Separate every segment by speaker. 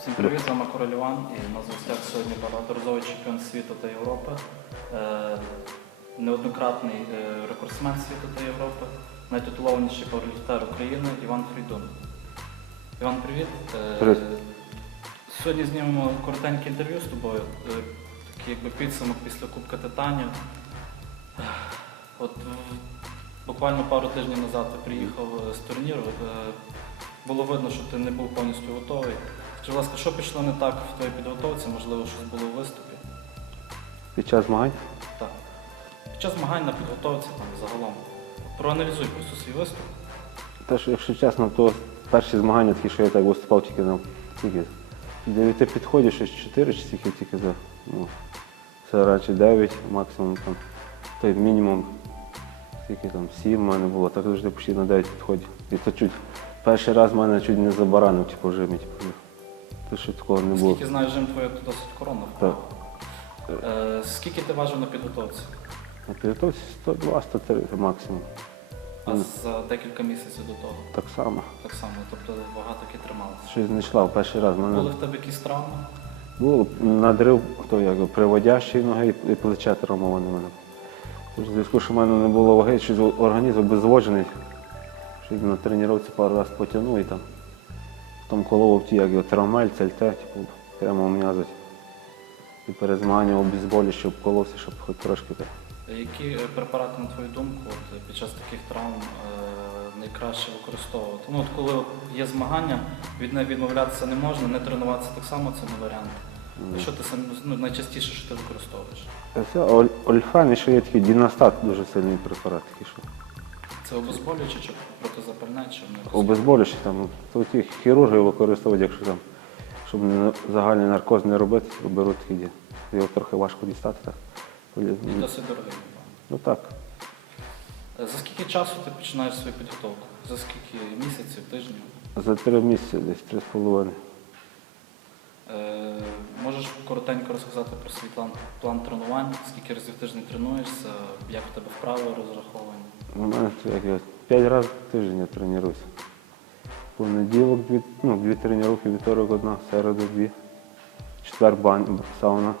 Speaker 1: Всім привіт, з вами Король Іван і на зв'язках сьогодні багаторазовий чемпіон світу та Європи, е, неоднократний е, рекордсмен світу та Європи, найтитулованіший пауерліфтер України Іван Фрійдун. Іван, привіт. Е,
Speaker 2: Привіт.
Speaker 1: Сьогодні знімемо коротеньке інтерв'ю з тобою, е, такий якби підсумок після Кубка Титанів. От в- буквально пару тижнів назад ти приїхав е, з турніру. е, Було видно, що ти не був повністю готовий. Скажи, будь ласка, що пішло не так в твоїй підготовці? Можливо, щось було у виступі?
Speaker 2: Під час змагань
Speaker 1: Так. Під час змагань на підготовці там загалом. Проаналізуй просто свій виступ.
Speaker 2: Теж, якщо чесно, то перші змагання такі, що я так виступав тільки на тільки дев'яти підходів, щось 4 чи стільки тільки за. Ну, це радше 9, максимум там. Той мінімум, скільки там 7 в мене було, так завжди почти на 9 підходів. І то чуть перший раз мене чуть не забаранив, типу, в жимі. Типу. Що такого не було.
Speaker 1: Скільки знаю, жим твоє то досить коронна
Speaker 2: Так.
Speaker 1: Е, скільки ти важив на підготовці?
Speaker 2: На підготовці 102, 103 максимум.
Speaker 1: А
Speaker 2: Мгм.
Speaker 1: за декілька місяців до того.
Speaker 2: Так само.
Speaker 1: Так само, тобто вага таки трималася.
Speaker 2: Щось знайшла в перший раз. Мене...
Speaker 1: Були в тебе якісь травми?
Speaker 2: Було надрив то як, приводящої ноги і плече травмоване в мене. Тож в зв'язку, що в мене не було ваги, щось організм обезводжений. Що на тренувці пару разів потягнув і там. Потім колов ті, як його травмель, цельте, типу, прямо м'язать. І перед змаганням обізболі, щоб коловся, щоб хоч трошки так.
Speaker 1: Які е, препарати, на твою думку, от, е, під час таких травм е, найкраще використовувати? Ну, от коли є змагання, від неї відмовлятися не можна, не тренуватися так само це не варіант. Що ти сам- ну, найчастіше, що ти використовуєш?
Speaker 2: Це оль- ольфан і ще є такий дінастат, дуже сильний препарат. Такий, що
Speaker 1: Це обезболююче чи протизапальне, чи не
Speaker 2: обезболюючий там. То ті хірурги використовують, якщо там, щоб не- загальний наркоз не робити, то беруть такі. Його трохи важко дістати. Так.
Speaker 1: І досить дорогий.
Speaker 2: Ну так.
Speaker 1: Е, За скільки часу ти починаєш свою підготовку? За скільки місяців, тижнів?
Speaker 2: За три місяці, десь три з половиною.
Speaker 1: Можеш коротенько розказати про свій план, план тренувань, скільки разів в тиждень тренуєшся, як в тебе вправи розраховані?
Speaker 2: У мене як я п'ять разів в тиждень я тренуюся. Понеділок дві, ну, дві тренування, вівторок одна, середу дві, четвер бань, сауна,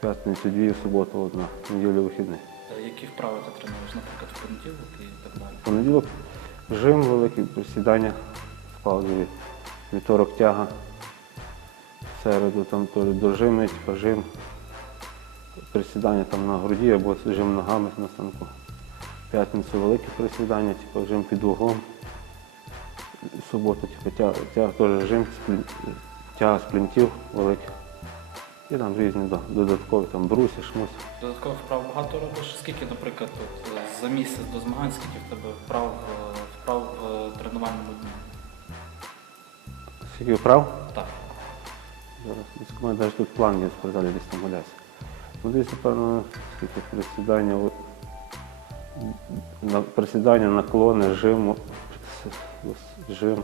Speaker 2: п'ятницю дві, суботу одна, неділю вихідний.
Speaker 1: Які вправи ти тренуєш, наприклад, в понеділок і так далі?
Speaker 2: Понеділок жим великий, присідання з паузою, вівторок тяга, середу там теж дожими, типу жим, присідання там на груді або жим ногами на станку. П'ятницю велике присідання, типу жим під углом. Суботу, типу, тяг, тяг теж жим, тяга з плінтів великих. І там різні да, додаткові там брусі, шмусь.
Speaker 1: Додатково вправ багато робиш. Скільки, наприклад, от, е, за місяць до змагань, скільки в тебе вправ, е, вправ в тренувальному дні?
Speaker 2: Скільки вправ? Зараз мене навіть тут план є спортзалі, десь там валяється. Ну десь, напевно, скільки присідання, на присідання, наклони, жим, жим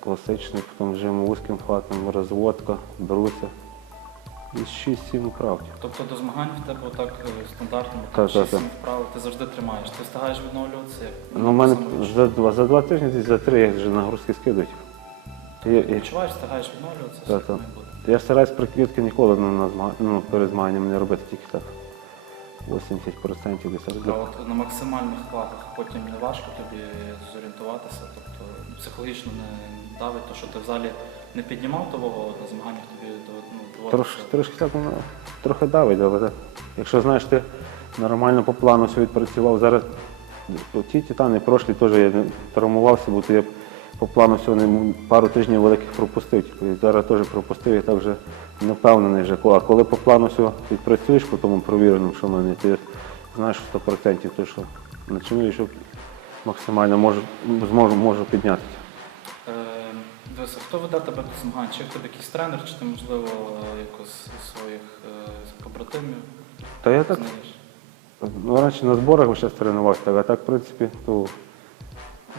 Speaker 2: класичний, потім жим вузьким хватом, розводка, бруся. І 6-7 вправ.
Speaker 1: Тобто до змагань в тебе отак е, стандартно,
Speaker 2: Так, так,
Speaker 1: 6-7 вправ, ти завжди тримаєш. Ти встигаєш відновлюватися?
Speaker 2: Ну, у мене за два, за два тижні, десь за три я вже нагрузки скидують. Я, я,
Speaker 1: Відчуваєш, встигаєш відновлюватися? Все
Speaker 2: так. я стараюсь прикидки ніколи ну, на змаг... ну, перед змаганням не робити тільки так. 80% десь.
Speaker 1: А от на максимальних вагах потім не важко тобі зорієнтуватися, тобто психологічно не давить, то що ти в залі не піднімав того, от на змаганнях тобі до- ну, доводиться.
Speaker 2: Трошки, трошки так воно трохи давить, але так. Якщо знаєш, ти нормально по плану все відпрацював, зараз ті титани прошлі теж я не травмувався, бо то я по плану все пару тижнів великих пропустив. Зараз теж пропустив, я так вже не впевнений вже. А коли по плану все відпрацюєш, по тому провіреному, що мене, ти знаєш 100%, то що починаю, що максимально можу, зможу можу підняти.
Speaker 1: Е, дивися, хто веде тебе до змагань? Чи в тебе якийсь тренер, чи ти, можливо, якось своїх е, побратимів
Speaker 2: Та я так
Speaker 1: знаєш?
Speaker 2: Ну, раніше на зборах зараз тренувався, а так, в принципі, то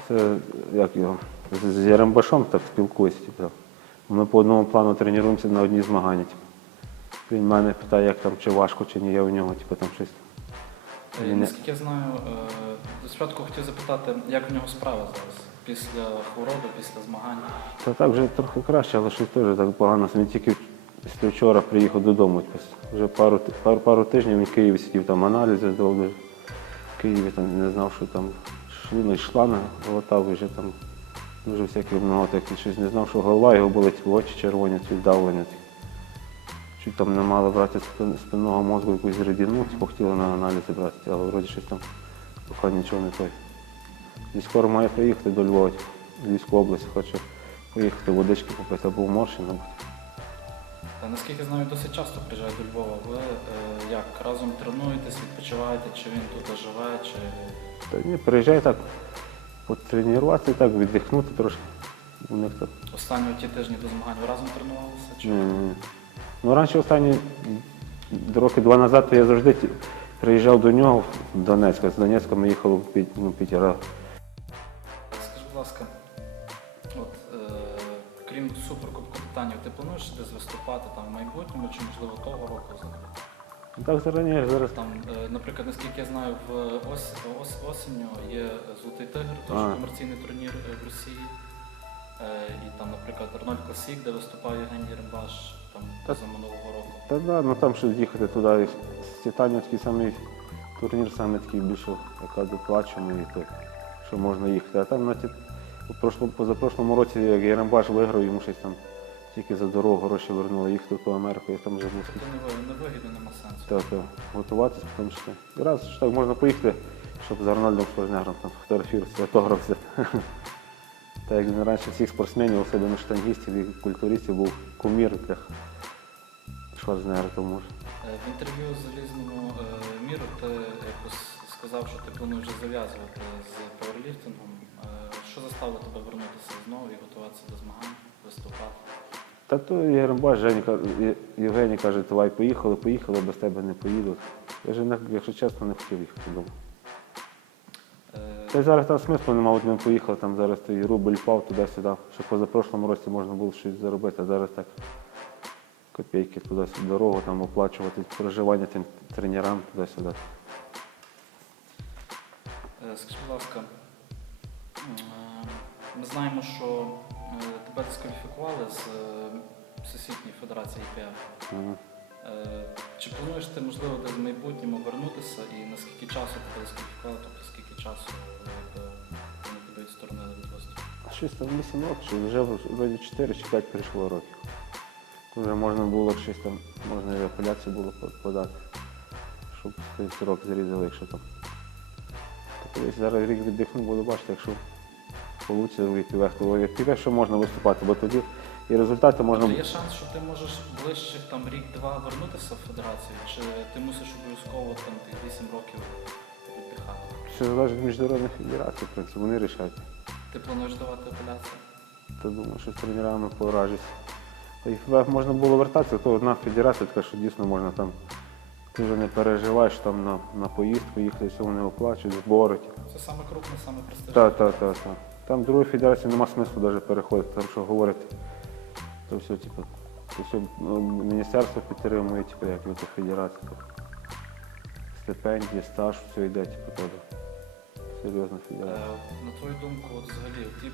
Speaker 2: це як його, з, Ярембашом так спілкуюся. Типу. Ми по одному плану тренуємося на одні змагання. Типу. Він мене питає, як там, чи важко, чи ні, я у нього, типу, там щось.
Speaker 1: Е,
Speaker 2: Він
Speaker 1: Наскільки я знаю, е, спочатку хотів запитати, як в нього справа зараз? після хвороби, після змагань?
Speaker 2: Та так вже трохи краще, але щось теж так погано. Він тільки після вчора приїхав додому. якось. Вже пару, пару, пару тижнів він в Києві сидів, там аналізи здавав. В Києві там не знав, що там шліна і шлана глотав, вже там дуже много таких щось не знав, що голова його болить, очі червоні, ці давлення. Чуть там не мали брати спинного мозку якусь рідину, хотіли на аналізи брати, але вроді щось там поки нічого не той. І скоро має приїхати до Львова, в Львівську область, хоче поїхати водички попити або в
Speaker 1: Та, наскільки знаю, досить часто приїжджає до Львова. Ви е, як разом тренуєтесь, відпочиваєте, чи він тут живе, чи
Speaker 2: Та ні, приїжджай так, потренуватися, так, віддихнути трошки. У них так.
Speaker 1: останні ті тижні до змагань ви разом тренувалися? Чи
Speaker 2: Ні, ні. Ну, раніше останні роки два назад то я завжди приїжджав до нього в Донецьк. З Донецька ми їхали в Пі- ну, Пітера.
Speaker 1: Скажи, будь ласка, от е, крім суперкубку питання, ти плануєш десь виступати там в майбутньому, чи можливо того року взагалі?
Speaker 2: Так зарані зараз.
Speaker 1: Там, е, наприклад, наскільки я знаю, в ос, ос, осінню є Золотий Тигр, теж
Speaker 2: А.
Speaker 1: комерційний турнір е, в Росії. Е, і там, наприклад, Арнольд Класік, де виступає Євгеній Римбаш там
Speaker 2: Так.
Speaker 1: за минулого року.
Speaker 2: Та да, ну там ще їхати туди. З Титанів такий самий турнір, саме такий більше, яка доплачений, і той, що можна їхати. А там на ті, у прошлому, позапрошлому році, як Єрембаш виграв, йому щось там тільки за дорогу гроші вернули, їхати в ту Америку, і там вже
Speaker 1: Тобто не вигідно, нема сенсу.
Speaker 2: та, та, готуватися, тому що і раз що так можна поїхати, щоб з Арнольдом Шварценеггером там фотографуватися, автограф взяти. Так як він раніше всіх спортсменів, особливо штангістів і культуристів, був кумір для Шварценеггера, тому що.
Speaker 1: Е, В інтерв'ю залізному е, міру ти якось сказав, що ти плануєш зав'язувати з пауерліфтингом. Е, Що заставило тебе вернутися знову і готуватися до змагань, виступати?
Speaker 2: Та то Єрембаш, Жені, ка- Є- Євгеній каже, давай поїхали, поїхали, без тебе не поїду. Я ж, якщо чесно, не хотів їхати вдома. Та й зараз там смислу немає, от ми поїхали, там зараз той рубль впав туди-сюди, що позапрошлому році можна було щось заробити, а зараз так копійки туди-сюди, дорогу там оплачувати, проживання тим тренерам туди-сюди.
Speaker 1: Е, Скажи, будь ласка, е, ми знаємо, що тебе дискваліфікували з е, Всесвітньої Федерації ІПФ. Е, Чи плануєш ти, можливо, десь в майбутньому вернутися і наскільки часу тебе дискваліфікували, тобто скільки часу е, вони тебе відсторонили від виступу?
Speaker 2: А Щось там 8 років, вже вроді 4 чи 5 прийшло років. Вже можна було щось там, можна і апеляцію було подати, щоб срок зрізали, якщо там. То колись зараз рік віддихну, буду бачити, якщо вийде в ІПВ, то що можна виступати, бо тоді і результати можна.
Speaker 1: Тобто є шанс, що ти можеш ближчих там рік-два вернутися в федерацію, чи ти мусиш обов'язково там тих 8 років віддихати?
Speaker 2: Все залежить від міжнародних федерацій, в принципі, вони рішають.
Speaker 1: Ти плануєш давати апеляцію?
Speaker 2: То думаю, що з тренерами поражусь. А можна було вертатися, то одна федерація така, що дійсно можна там. Ти вже не переживаєш там на, на поїздку, їхати, все вони оплачують, збори.
Speaker 1: Це саме крупне, саме.
Speaker 2: Так, так, так, так. Там другої федерації нема смислу навіть переходити, там що говорити. То все, типу, то все ну, міністерство підтримує, типу, як від федерації. Стипендії, стаж, все йде, типу, туди. Серйозна
Speaker 1: Е,
Speaker 2: федерація.
Speaker 1: На твою думку, от взагалі, твій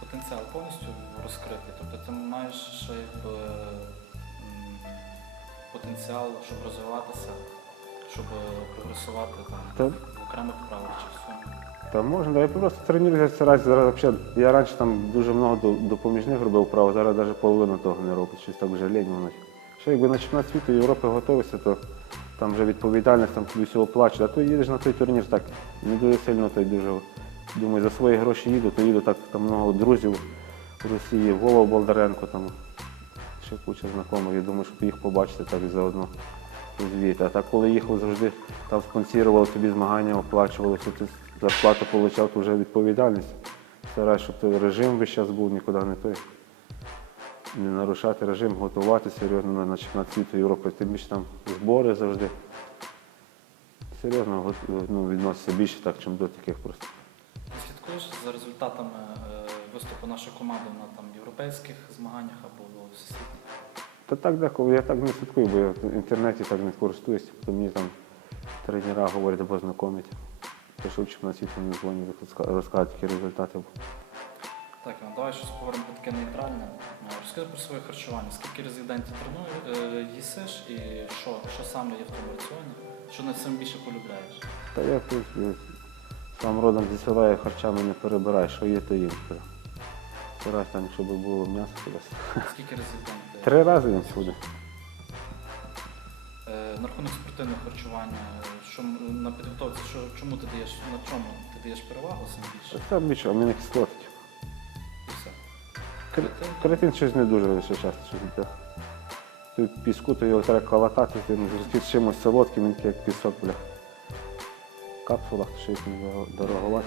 Speaker 1: потенціал повністю розкритий? Тобто ти маєш ще якби потенціал, щоб розвиватися, щоб прогресувати там
Speaker 2: Так.
Speaker 1: в окремих вправах чи в цьому?
Speaker 2: Та можна, я просто тренуюся зараз. Зараз взагалі, я раніше там дуже до- допоміжних робив право, зараз навіть половину того не роблю, щось так вже лінь воно. Ще якби на чемпіонат світу Європи готувався, то там вже відповідальність, там тобі всього плачуть. А то їдеш на той турнір так, не дуже сильно, то й дуже. Думаю, за свої гроші їду, то їду так, там много друзів в Росії, Вова Болдаренко, там ще куча знайомих. Я думаю, щоб їх побачити так і заодно розвіяти. А так, коли їхав завжди, там спонсорували тобі змагання, оплачували, що ти зарплату отримав, то вже відповідальність. Стараюсь, щоб той режим весь час був, нікуди не той. Не нарушати режим, готувати серйозно на, на чемпіонат світу Європи. Тим більше там збори завжди. Серйозно ну, відноситься більше так, чим до таких просто.
Speaker 1: Слідкуєш за результатами е, виступу нашої команди на там європейських змаганнях або всесвітніх?
Speaker 2: Та так деколи я так не слідкую, бо я в інтернеті так не користуюсь, то мені там тренера говорять або знайомить. Те, що в чемпіонат світу не дзвонять, розка- розказують, які результати.
Speaker 1: Так, Іван, давай щось поговоримо про таке нейтральне. Е, Розкажи про своє харчування. Скільки разів в день ти тренуєш, е, їсиш і що, що саме є в тому раціоні? Що найбільше полюбляєш?
Speaker 2: Та я в принципі, сам родом зі села я харчами не перебираю, що є, то їм. Стараюсь там, щоб було м'ясо кудись.
Speaker 1: Скільки разів в день?
Speaker 2: Три рази він сюди.
Speaker 1: На рахунок спортивного харчування, що на підготовці, що, чому ти даєш, на чому ти даєш перевагу саме більше?
Speaker 2: Це більше амінокислоти.
Speaker 1: І все.
Speaker 2: Креатин щось не дуже лише часто, щось не. Тут піску, то його треба колотати, тим з чимось солодким, він такий, як пісок, бля. В капсулах то щось не дорого-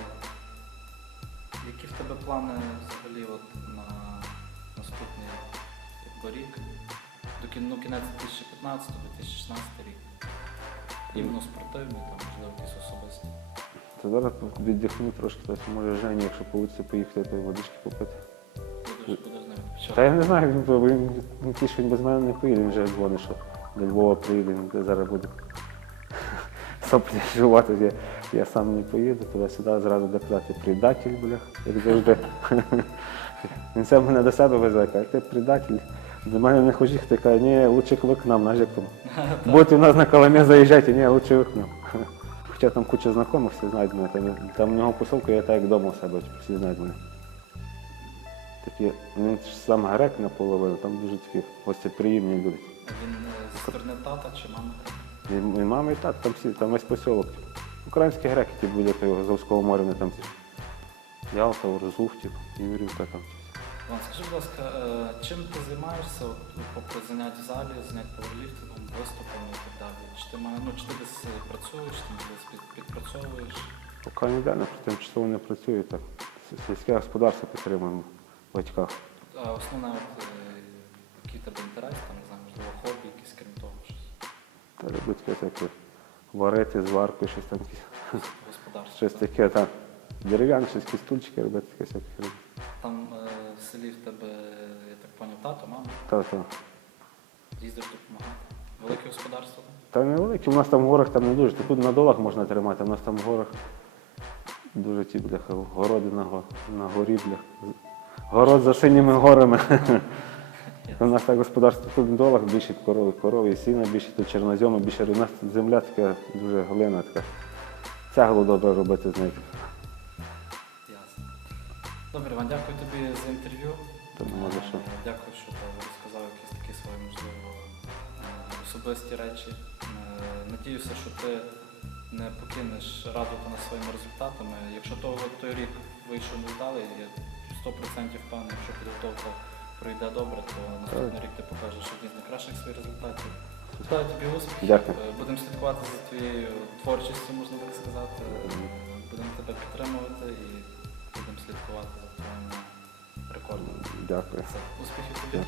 Speaker 1: Які в тебе плани взагалі от на наступний якби, рік? До кін- ну, кінець 2015-2016 рік. Іменно спортивний, там, можливо, якісь особисті.
Speaker 2: Та зараз віддихну трошки, тобто може Жені, якщо вийде поїхати, то водички попити.
Speaker 1: Будеш, будеш з ним відпочивати.
Speaker 2: Та я не знаю, він, він, він ті, що він без мене не поїде, він вже дзвонить, що до Львова приїде, він зараз буде соплі жувати. Я, я сам не поїду, туди-сюди зразу буде казати предатель, блях, як завжди. Він сам мене до себе везе, каже, ти предатель. До мене не хочеш, ти каже, ні, лучше ви к нам, знаєш, як там. Будете у нас на Коломе заїжджати, ні, лучше ви к нам. Хоча там куча знайомих, всі знають мене, там, там в нього посилка, я так як вдома у себе, типу, всі знають мене. Такі, він ж сам грек наполовину, там дуже такі гостеприємні люди.
Speaker 1: Він е, зі сторони тата чи мами?
Speaker 2: І, і мама, і тат, там всі, там весь посілок. Українські греки, ті буде того Азовського моря, вони там ті. Ялта, типу, Юрівка там.
Speaker 1: Іван, скажи, будь ласка, е, чим ти займаєшся от, попри занять в залі, занять пауерліфтингом, виступами і так далі? Чи ти, має- ну, чи ти десь е, працюєш, чи ти десь під, підпрацьовуєш?
Speaker 2: Поки ніде не тимчасово не працюю, так. Сільське господарство підтримуємо в батьках.
Speaker 1: А основне, от, е, який тебе інтерес, там, не знаю, можливо, хобі, якісь крім того, щось
Speaker 2: Та люблю таке варити, зварку, щось там,
Speaker 1: господарство.
Speaker 2: щось таке, так. Дерев'яне, щось якісь стульчики робити, таке всяке.
Speaker 1: Селі в тебе, я так поняв, тато, мама,
Speaker 2: Та, та.
Speaker 1: їздиш допомагати. Велике господарство?
Speaker 2: Та невеликі, у нас там в горах там не дуже. Тут на долах можна тримати, у нас там в горах дуже ті бляха, городи на, го- на горі, бляха. Город за синіми горами. У нас так господарство тут на долах більше корови, корови, сіна більше, тут чорнозьоми, більше у нас земля така дуже глина така. Цеглу добре робити з нею.
Speaker 1: Добре, Іван, дякую тобі за інтерв'ю.
Speaker 2: Та нема за що.
Speaker 1: Дякую, що ти розказав якісь такі свої, можливо, е, особисті речі. Е, Надіюся, що ти не покинеш радувати нас своїми результатами. Якщо того, той рік вийшов невдалий, я 100% впевнений, якщо підготовка пройде добре, то наступний рік ти покажеш одні з найкращих своїх результатів. Бажаю тобі успіхів.
Speaker 2: Дякую.
Speaker 1: Е, Будемо слідкувати за твоєю творчістю, можна так сказати. Будемо тебе підтримувати і слідкувати за твоїми рекордами.
Speaker 2: Дякую.
Speaker 1: Все, успіхів тобі.